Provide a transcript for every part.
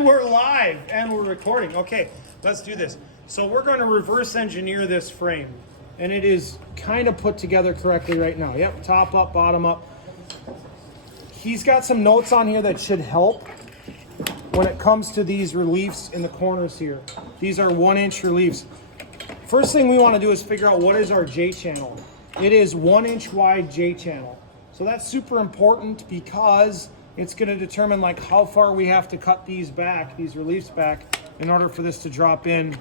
And we're live and we're recording. Okay, let's do this. So we're going to reverse engineer this frame. And it is kind of put together correctly right now. Yep, top up, bottom up. He's got some notes on here that should help when it comes to these reliefs in the corners here. These are 1-inch reliefs. First thing we want to do is figure out what is our J channel. It is 1-inch wide J channel. So that's super important because it's going to determine like how far we have to cut these back, these reliefs back, in order for this to drop in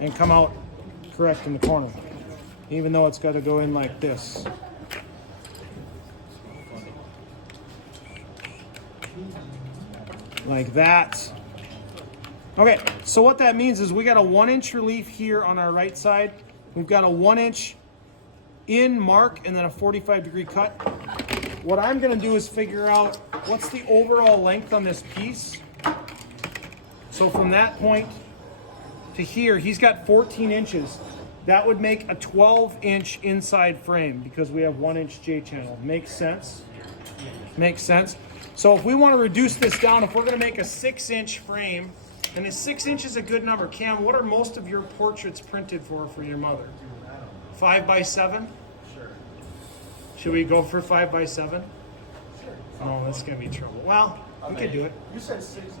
and come out correct in the corner. Even though it's got to go in like this. Like that. Okay, so what that means is we got a 1-inch relief here on our right side. We've got a 1-inch in mark and then a 45-degree cut. What I'm going to do is figure out what's the overall length on this piece. So from that point to here, he's got 14 inches. That would make a 12-inch inside frame because we have 1-inch J channel. Makes sense? Makes sense. So if we want to reduce this down, if we're going to make a 6-inch frame, and a 6 inch is a good number. Cam, what are most of your portraits printed for your mother? 5 by 7? Sure. Should we go for 5 by 7? Sure. Oh, that's going to be trouble. Well, we could do it. You said 6 inches. So.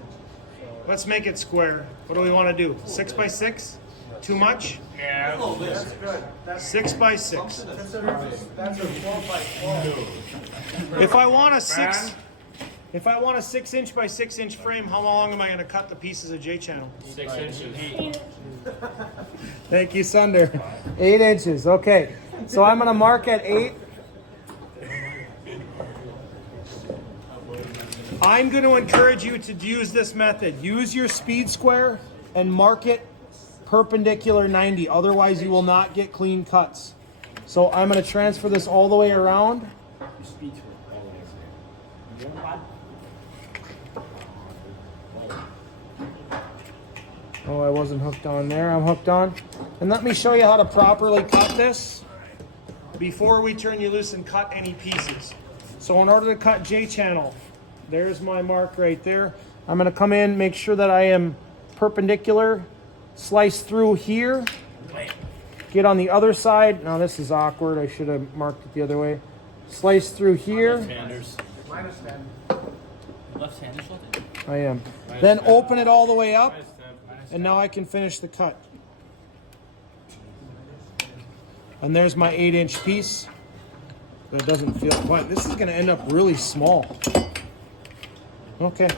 Let's make it square. What do we want to do? 6 by 6? Too much? Yeah. That's good. That's 6 by 6. That's a 12 by 12. If I want a 6-inch by 6-inch frame, how long am I going to cut the pieces of J channel? 6 inches. Thank you, Sunder. 8 inches. Okay. So I'm going to mark at 8. I'm going to encourage you to use this method. Use your speed square and mark it perpendicular 90. Otherwise, you will not get clean cuts. So I'm going to transfer this all the way around. Oh, I wasn't hooked on there. I'm hooked on. And let me show you how to properly cut this before we turn you loose and cut any pieces. So in order to cut J channel, there's my mark right there. I'm going to come in, make sure that I am perpendicular, slice through here, get on the other side. Now this is awkward. I should have marked it the other way. Slice through here. Minus 10. Left-handed. I am. Then open it all the way up. And now I can finish the cut. And there's my 8-inch piece. But it doesn't feel quite. This is going to end up really small. Okay.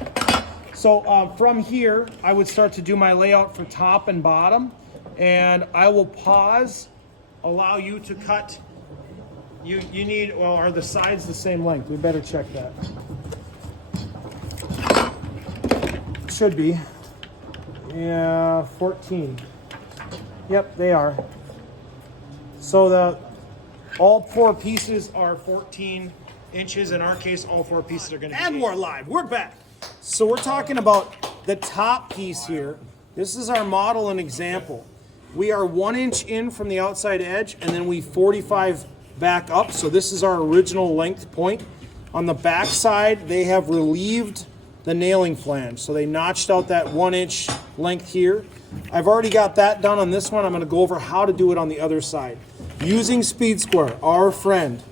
So from here, I would start to do my layout for top and bottom. And I will pause, allow you to cut. You need, well, are the sides the same length? We better check that. Should be. Yeah, 14. Yep, they are. So all 4 pieces are 14 inches. In our case, all 4 pieces are going to be. And we're live. We're back. So we're talking about the top piece here. This is our model and example. We are 1 inch in from the outside edge, and then we 45 back up. So this is our original length point. On the back side, they have relieved the nailing flange. So they notched out that 1-inch length here. I've already got that done on this one. I'm going to go over how to do it on the other side. Using speed square, our friend,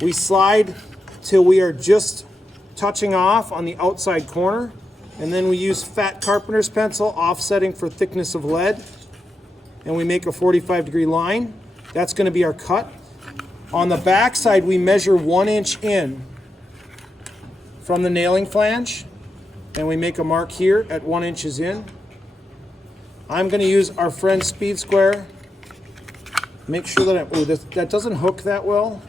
we slide till we are just touching off on the outside corner, and then we use fat carpenter's pencil, offsetting for thickness of lead, and we make a 45-degree line. That's going to be our cut. On the back side, we measure 1 inch in from the nailing flange, and we make a mark here at 1 inches in. I'm going to use our friend's speed square. Make sure that that doesn't hook that well.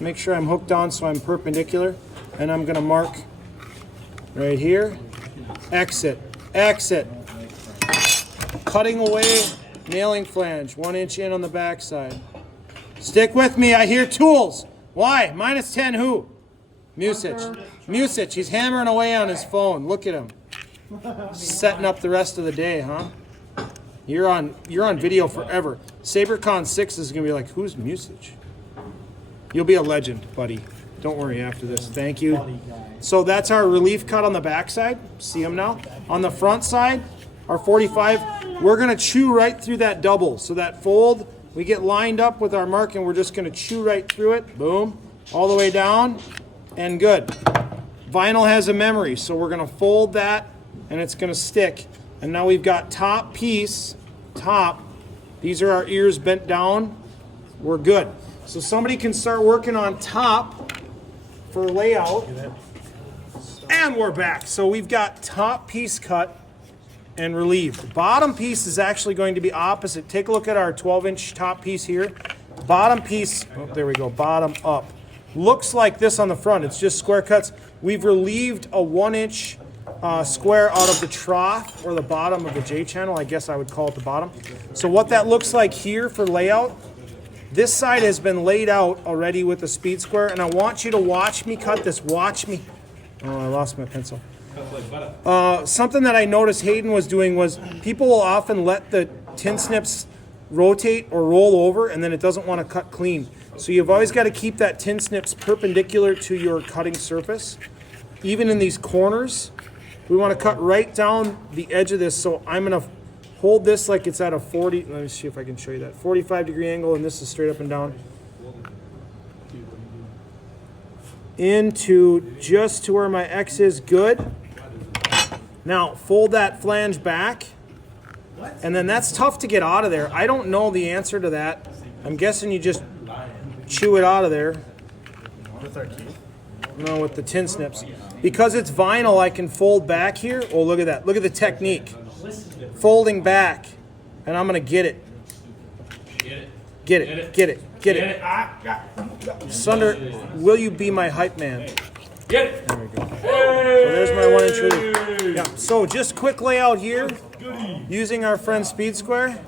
Make sure I'm hooked on so I'm perpendicular. And I'm going to mark right here. Exit. Exit. Cutting away nailing flange. 1 inch in on the back side. Stick with me. I hear tools. Why? Minus 10 who? Musich. Musich, he's hammering away on his phone. Look at him. Setting up the rest of the day, huh? You're on video forever. SaberCon 6 is going to be like, who's Musich? You'll be a legend, buddy. Don't worry after this. Thank you. So that's our relief cut on the back side. See them now? On the front side, our 45, we're going to chew right through that double. So that fold, we get lined up with our mark and we're just going to chew right through it. Boom. All the way down. And good. Vinyl has a memory, so we're going to fold that and it's going to stick. And now we've got top piece, top. These are our ears bent down. We're good. So somebody can start working on top for layout. And we're back. So we've got top piece cut and relieved. Bottom piece is actually going to be opposite. Take a look at our 12-inch top piece here. Bottom piece, oh, there we go, bottom up. Looks like this on the front. It's just square cuts. We've relieved a 1-inch square out of the trough or the bottom of the J channel. I guess I would call it the bottom. So what that looks like here for layout, this side has been laid out already with the speed square, and I want you to watch me cut this. Watch me. Oh, I lost my pencil. Something that I noticed Hayden was doing was people will often let the tin snips rotate or roll over, and then it doesn't want to cut clean. So you've always got to keep that tin snips perpendicular to your cutting surface. Even in these corners, we want to cut right down the edge of this. So I'm going to hold this like it's at a 40, let me see if I can show you that, 45-degree angle, and this is straight up and down. Into just to where my X is, good. Now fold that flange back, and then that's tough to get out of there. I don't know the answer to that. I'm guessing you just chew it out of there. With our teeth? No, with the tin snips. Because it's vinyl, I can fold back here. Oh, look at that. Look at the technique. Folding back, and I'm gonna get it. Get it. Get it. Get it. Sunder, will you be my hype man? Get it. There we go. So there's my 1-inch relief. Yeah. So just quick layout here, using our friend Speed Square.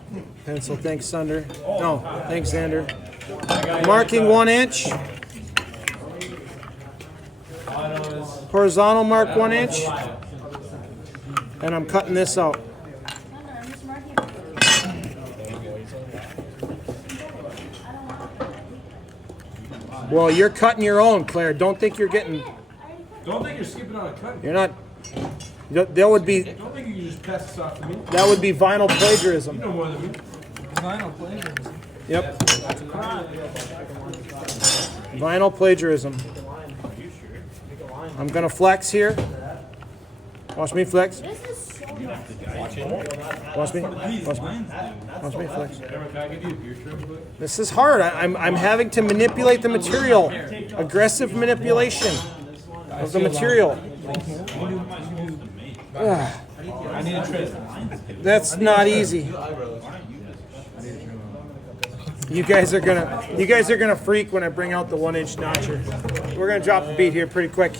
Pencil, thanks Sunder. No, thanks Xander. Marking 1 inch. Horizontal mark 1 inch. And I'm cutting this out. Well, you're cutting your own, Claire. Don't think you're getting. Don't think you're skipping on a cut. You're not. That would be. Don't think you can just pass this off to me. That would be vinyl plagiarism. You know more than me. Vinyl plagiarism. Yep. Vinyl plagiarism. I'm gonna flex here. Watch me flex. Watch me. Watch me. Watch me flex. This is hard. I'm having to manipulate the material. Aggressive manipulation of the material. That's not easy. You guys are gonna freak when I bring out the 1-inch notcher. We're gonna drop the beat here pretty quick.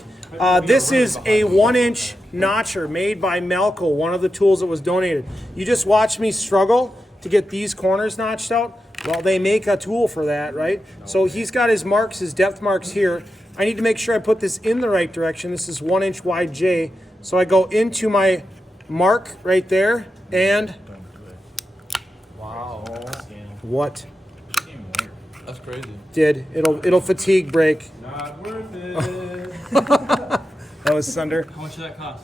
This is a 1-inch notcher made by Melco, one of the tools that was donated. You just watch me struggle to get these corners notched out. Well, they make a tool for that, right? So he's got his marks, his depth marks here. I need to make sure I put this in the right direction. This is 1-inch wide J. So I go into my mark right there and Wow. what? That's crazy. It'll fatigue break. Not worth it. That was Sunder. How much did that cost?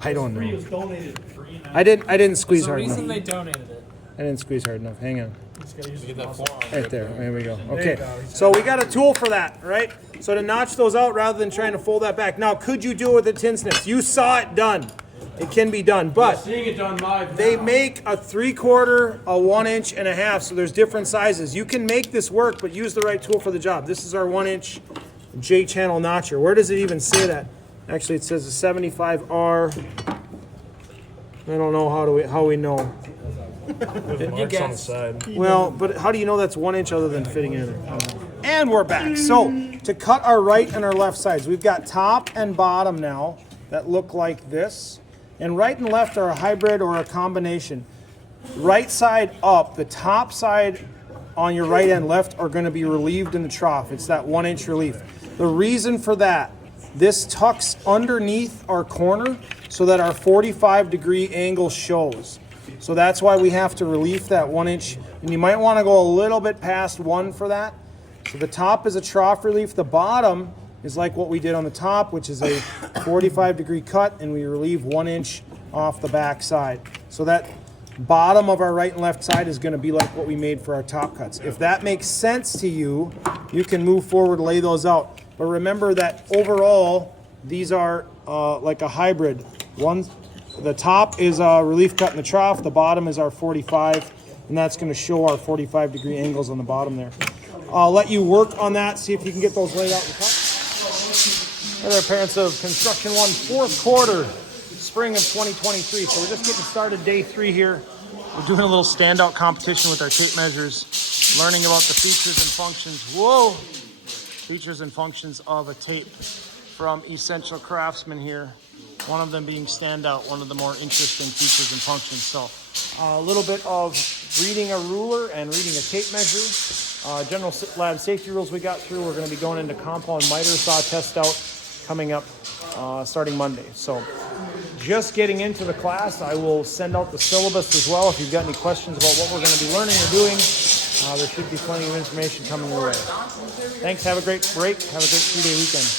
I don't It know. was donated. I didn't squeeze The hard reason enough. they donated it. I didn't squeeze hard enough. Hang on. Get that forearm. Right there. There we go. Okay. So we got a tool for that, right? So to notch those out rather than trying to fold that back. Now, could you do it with the tin snips? You saw it done. It can be done, but Seeing it done live. they now. make a 3/4, a 1-inch, and a half. So there's different sizes. You can make this work, but use the right tool for the job. This is our 1-inch J channel notcher. Where does it even say that? Actually, it says a 75R. I don't know how we know. Marks on the side. Well, but how do you know that's 1 inch other than fitting in there? And we're back. So to cut our right and our left sides, we've got top and bottom now that look like this. And right and left are a hybrid or a combination. Right side up, the top side on your right and left are going to be relieved in the trough. It's that 1-inch relief. The reason for that, this tucks underneath our corner so that our 45-degree angle shows. So that's why we have to relief that 1-inch. And you might want to go a little bit past 1 for that. So the top is a trough relief. The bottom is like what we did on the top, which is a 45-degree cut, and we relieve 1 inch off the back side. So that bottom of our right and left side is going to be like what we made for our top cuts. If that makes sense to you, you can move forward, lay those out. But remember that overall, these are like a hybrid. The top is a relief cut in the trough, the bottom is our 45, and that's going to show our 45-degree angles on the bottom there. I'll let you work on that, see if you can get those laid out in the cut. Hey there, parents of Construction 1, fourth quarter, spring of 2023. So we're just getting started, day 3 here. We're doing a little standout competition with our tape measures, learning about the features and functions. Whoa! Features and functions of a tape from Essential Craftsman here. One of them being standout, one of the more interesting features and functions. So a little bit of reading a ruler and reading a tape measure. General lab safety rules we got through. We're going to be going into compound miter saw test out coming up starting Monday. So just getting into the class. I will send out the syllabus as well if you've got any questions about what we're going to be learning or doing. There should be plenty of information coming your way. Thanks. Have a great break. Have a great 3-day weekend.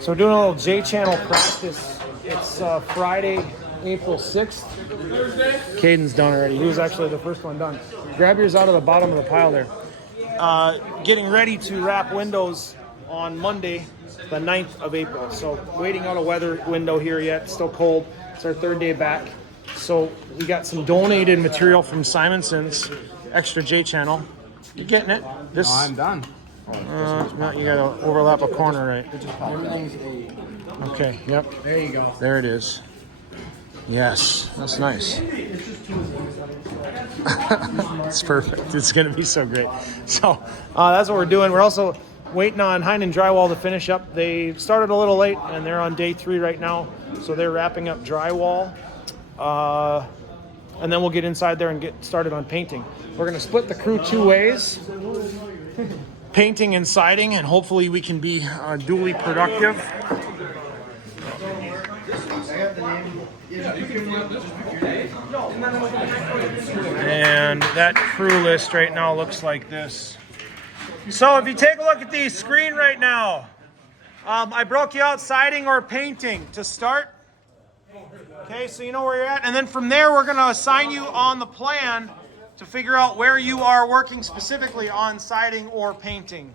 So we're doing a little J-channel practice. It's Friday, April 6th. Caden's done already. He was actually the first one done. Grab yours out of the bottom of the pile there. Getting ready to wrap windows on Monday, the 9th of April. So waiting on a weather window here yet. It's still cold. It's our 3rd day back. So we got some donated material from Simonson's, extra J-channel. You getting it? This. No, I'm done. No, you gotta overlap a corner, right? Okay, yep. There you go. There it is. Yes, that's nice. It's perfect. It's gonna be so great. So that's what we're doing. We're also waiting on Heinen Drywall to finish up. They started a little late, and they're on day 3 right now. So they're wrapping up drywall. And then we'll get inside there and get started on painting. We're gonna split the crew 2 ways. Painting and siding, and hopefully we can be duly productive. And that crew list right now looks like this. So if you take a look at the screen right now, I broke you out siding or painting to start. Okay, so you know where you're at. And then from there, we're going to assign you on the plan to figure out where you are working specifically on siding or painting.